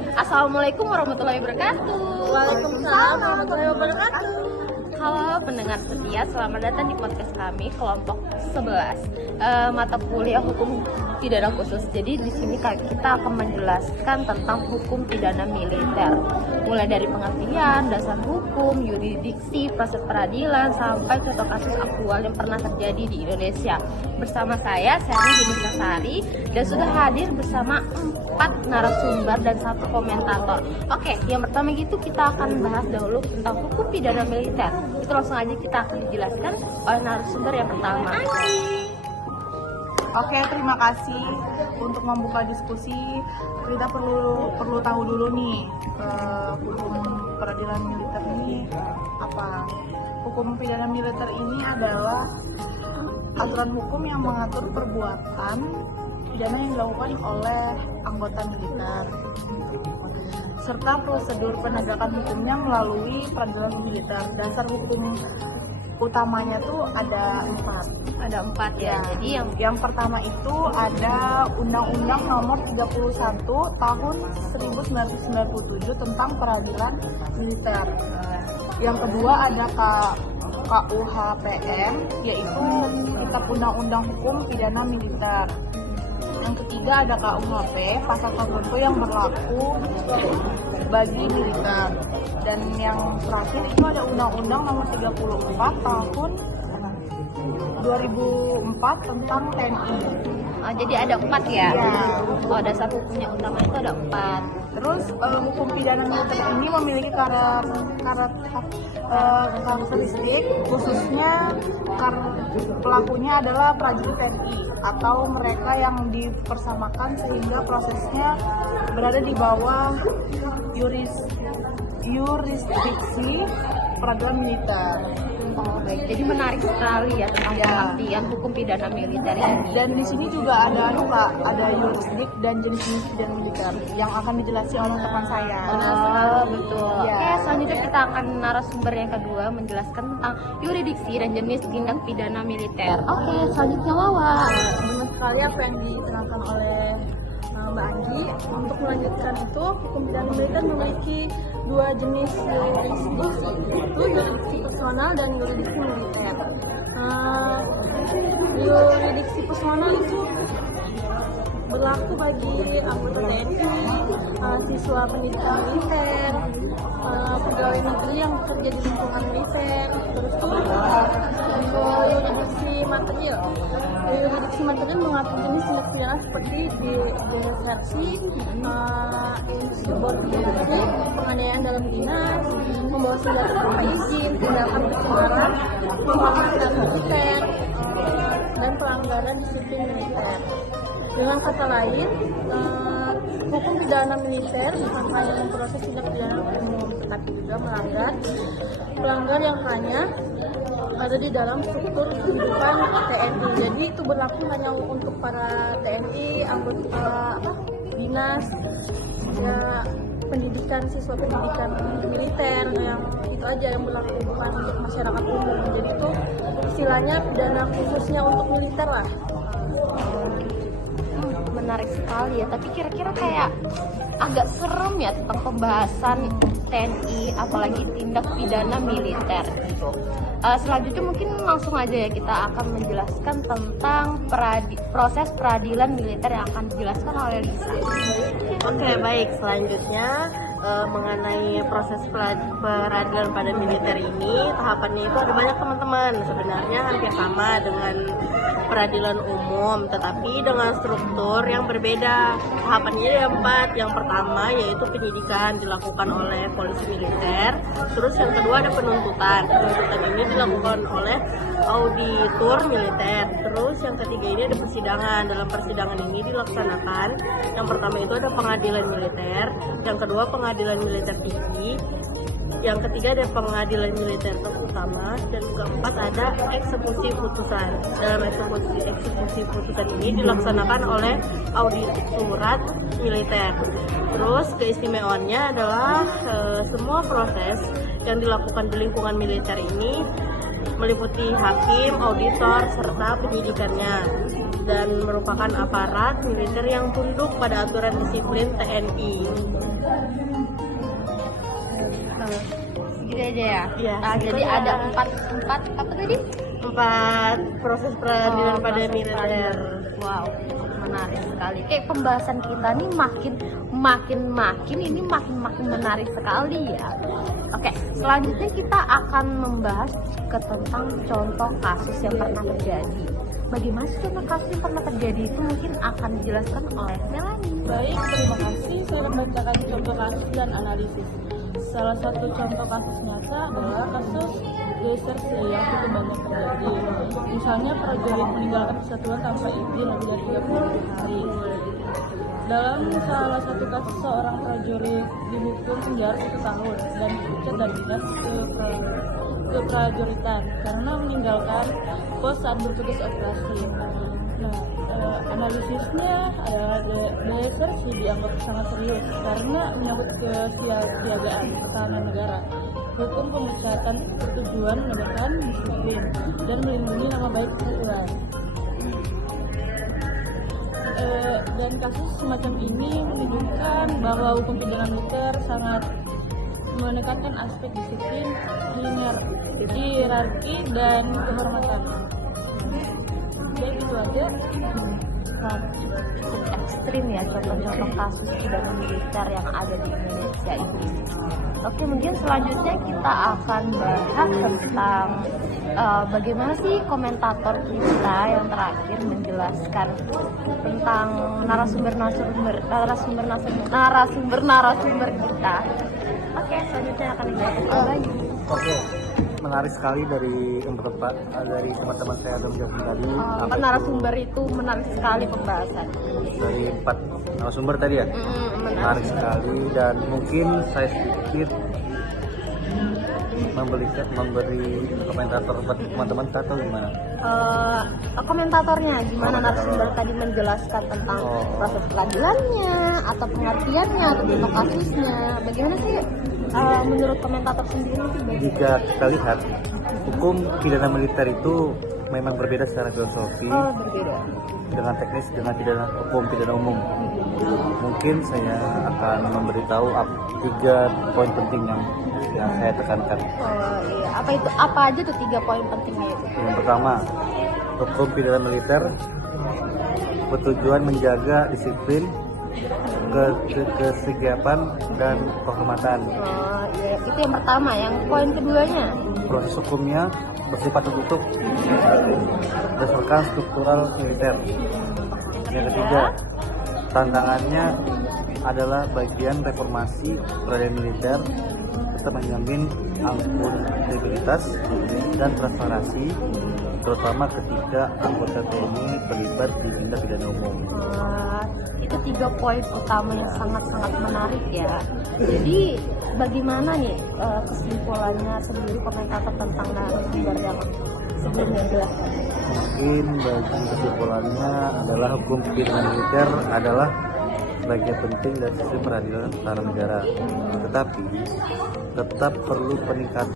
Assalamualaikum warahmatullahi wabarakatuh. Waalaikumsalam warahmatullahi wabarakatuh. Halo pendengar setia, selamat datang di podcast kami kelompok 11 mata kuliah hukum pidana khusus. Jadi di sini kita akan menjelaskan tentang hukum pidana militer, mulai dari pengertian, dasar hukum, yurisdiksi, proses peradilan, sampai contoh kasus aktual yang pernah terjadi di Indonesia. Bersama saya Seri Dinisa Sari, dan sudah hadir bersama 4 narasumber dan 1 komentator. Oke, yang pertama gitu kita akan bahas dahulu tentang hukum pidana militer. Itu langsung aja kita akan dijelaskan oleh narasumber yang pertama. Oke, terima kasih untuk membuka diskusi. Kita perlu tahu dulu nih, hukum peradilan militer ini apa? Hukum pidana militer ini adalah aturan hukum yang mengatur perbuatan pidana yang dilakukan oleh anggota militer, serta prosedur penegakan hukumnya melalui peradilan militer. Dasar hukum utamanya tuh ada 4. Ada 4 ya. Jadi yang pertama itu ada Undang-Undang Nomor 31 Tahun 1997 tentang peradilan militer. Yang kedua ada KUHPM, yaitu Kitab Undang-Undang Hukum Pidana Militer. Yang ketiga ada KUHP, pasal tertentu yang berlaku bagi militer. Dan yang terakhir itu ada Undang-Undang Nomor 34 Tahun 2004 tentang TNI. jadi ada 4 ya? Ya. Oh, dasar hukumnya utama itu ada 4. Terus hukum pidana militer ini memiliki karakteristik, khususnya pelakunya adalah prajurit TNI atau mereka yang dipersamakan sehingga prosesnya berada di bawah yurisdiksi peradilan militer. Oh, baik. Jadi menarik sekali ya tentang pengertian hukum pidana militer ini. Dan di sini juga ada yurisdik dan jenis-jenis pidana militer yang akan dijelaskan oleh teman saya. Oh, betul. Ya. Oke, selanjutnya kita akan narasumber yang kedua menjelaskan tentang yurisdiksi dan jenis tindak pidana militer. Oke, selanjutnya Wawa. Benar sekali apa yang diterangkan oleh Mbak Andi. Untuk melanjutkan itu, hukum pidana militer memiliki 2 jenis yurisdiksi, yaitu yurisdiksi personal dan yurisdiksi militer. Yurisdiksi personal itu berlaku bagi anggota TNI, siswa pendidikan militer, pegawai negeri yang bekerja di lingkungan militer. Terus yurisdiksi material. Yurisdiksi material mengatur jenis tindak pidana seperti desersi, insubordinasi, penganiayaan dalam dinas, membawa senjata tanpa izin, tindakan pencemaran, pemangkasan militer, dan pelanggaran disiplin militer. Dengan kata lain, hukum pidana militer bukan hanya memproses tindak pidana umum, tetapi juga pelanggar yang hanya ada di dalam struktur kehidupan TNI. Jadi itu berlaku hanya untuk para TNI, anggota dinas, ya pendidikan, siswa pendidikan militer, yang itu aja yang berlaku, bukan untuk masyarakat umum. Jadi itu istilahnya pidana khususnya untuk militer lah. Menarik sekali ya, tapi kira-kira kayak agak serem ya tentang pembahasan TNI, apalagi tindak pidana militer gitu. Selanjutnya mungkin langsung aja ya kita akan menjelaskan tentang proses peradilan militer yang akan dijelaskan oleh Lisa. Oke, baik. Selanjutnya mengenai proses peradilan pada militer ini, tahapannya itu ada banyak teman-teman. Sebenarnya hampir sama dengan peradilan umum, tetapi dengan struktur yang berbeda. Tahapannya ada 4. Yang pertama yaitu penyidikan dilakukan oleh polisi militer. Terus yang kedua ada penuntutan. Penuntutan ini dilakukan oleh auditor militer. Terus yang ketiga ini ada persidangan. Dalam persidangan ini dilaksanakan, yang pertama itu ada pengadilan militer, yang kedua pengadilan militer tinggi, yang ketiga ada pengadilan militer terutama, dan keempat ada eksekusi putusan. Dalam eksekusi putusan ini dilaksanakan oleh auditorat militer. Terus keistimewaannya adalah semua proses yang dilakukan di lingkungan militer ini meliputi hakim, auditor, serta penyidikannya. dan merupakan aparat militer yang tunduk pada aturan disiplin TNI. Gitu aja ya. Iya, Nah, gitu jadi ya. ada empat apa tadi? 4 proses peradilan pada proses militer. peradilan. Wow, menarik sekali. Kayak pembahasan kita nih makin menarik sekali ya. Oke, selanjutnya kita akan membahas tentang contoh kasus yang pernah terjadi. Bagaimana sih contoh kasus yang pernah terjadi itu mungkin akan dijelaskan oleh Melanie. Baik, terima kasih. Saya membacakan contoh kasus dan analisis. Salah satu contoh kasus nyata adalah kasus desersi yang cukup banyak terjadi. Misalnya prajurit meninggalkan kesatuan tanpa izin lebih dari 30 hari. Dalam salah satu kasus, seorang prajurit dihukum penjara 1 tahun dan dipecat dari dinas keprajuritan karena meninggalkan pos saat bertugas operasi. Nah, analisisnya adalah desersi dianggap sangat serius karena menyangkut kesiapsiagaan pertahanan negara. Hukum pemecatan bertujuan menegakkan disiplin dan melindungi nama baik kesatuan. Dan kasus semacam ini menunjukkan bahwa hukum pidana militer sangat menekankan aspek disiplin, hierarki, dan kehormatan. Jadi itu aja. Nah, cukup ekstrim ya contoh-contoh kasus pidana militer yang ada di Indonesia ini. Oke, mungkin selanjutnya kita akan bahas tentang bagaimana sih komentator kita yang terakhir menjelaskan tentang narasumber kita. Oke, selanjutnya akan dijelaskan lagi. Oke, menarik sekali dari teman-teman saya ada menjelaskan tadi. Narasumber itu menarik sekali pembahasan. Dari 4 narasumber tadi ya, menarik sekali, dan mungkin saya sedikit memberi komentator buat teman-teman atau gimana? Komentatornya gimana narasumber tadi menjelaskan tentang proses peradilannya atau pengertiannya atau bentuk kasusnya, bagaimana sih menurut komentator sendiri? Jika kita lihat, hukum pidana militer itu memang berbeda secara filosofi Berbeda. dengan teknis dengan hukum pidana umum. Mungkin saya akan memberitahu 3 poin penting yang saya tekankan. Iya. Apa aja tuh 3 poin pentingnya itu? Yang pertama, hukum pidana militer bertujuan menjaga disiplin, kesiapan, dan kehormatan. Iya. Itu yang pertama. Yang poin keduanya? Proses hukumnya bersifat tertutup berdasarkan struktural militer. Yang ketiga, tantangannya adalah bagian reformasi peradilan militer tetap menjamin akuntabilitas dan transparansi, terutama ketika anggota TNI terlibat di tindak pidana umum. Itu 3 poin utama yang sangat-sangat menarik ya. Jadi bagaimana nih kesimpulannya sendiri komentator tentang narasumber yang sebelumnya jelaskan? Mungkin bagi kesimpulannya adalah hukum pidana militer adalah bagian penting dari sistem peradilan tata negara, tetapi tetap perlu peningkatan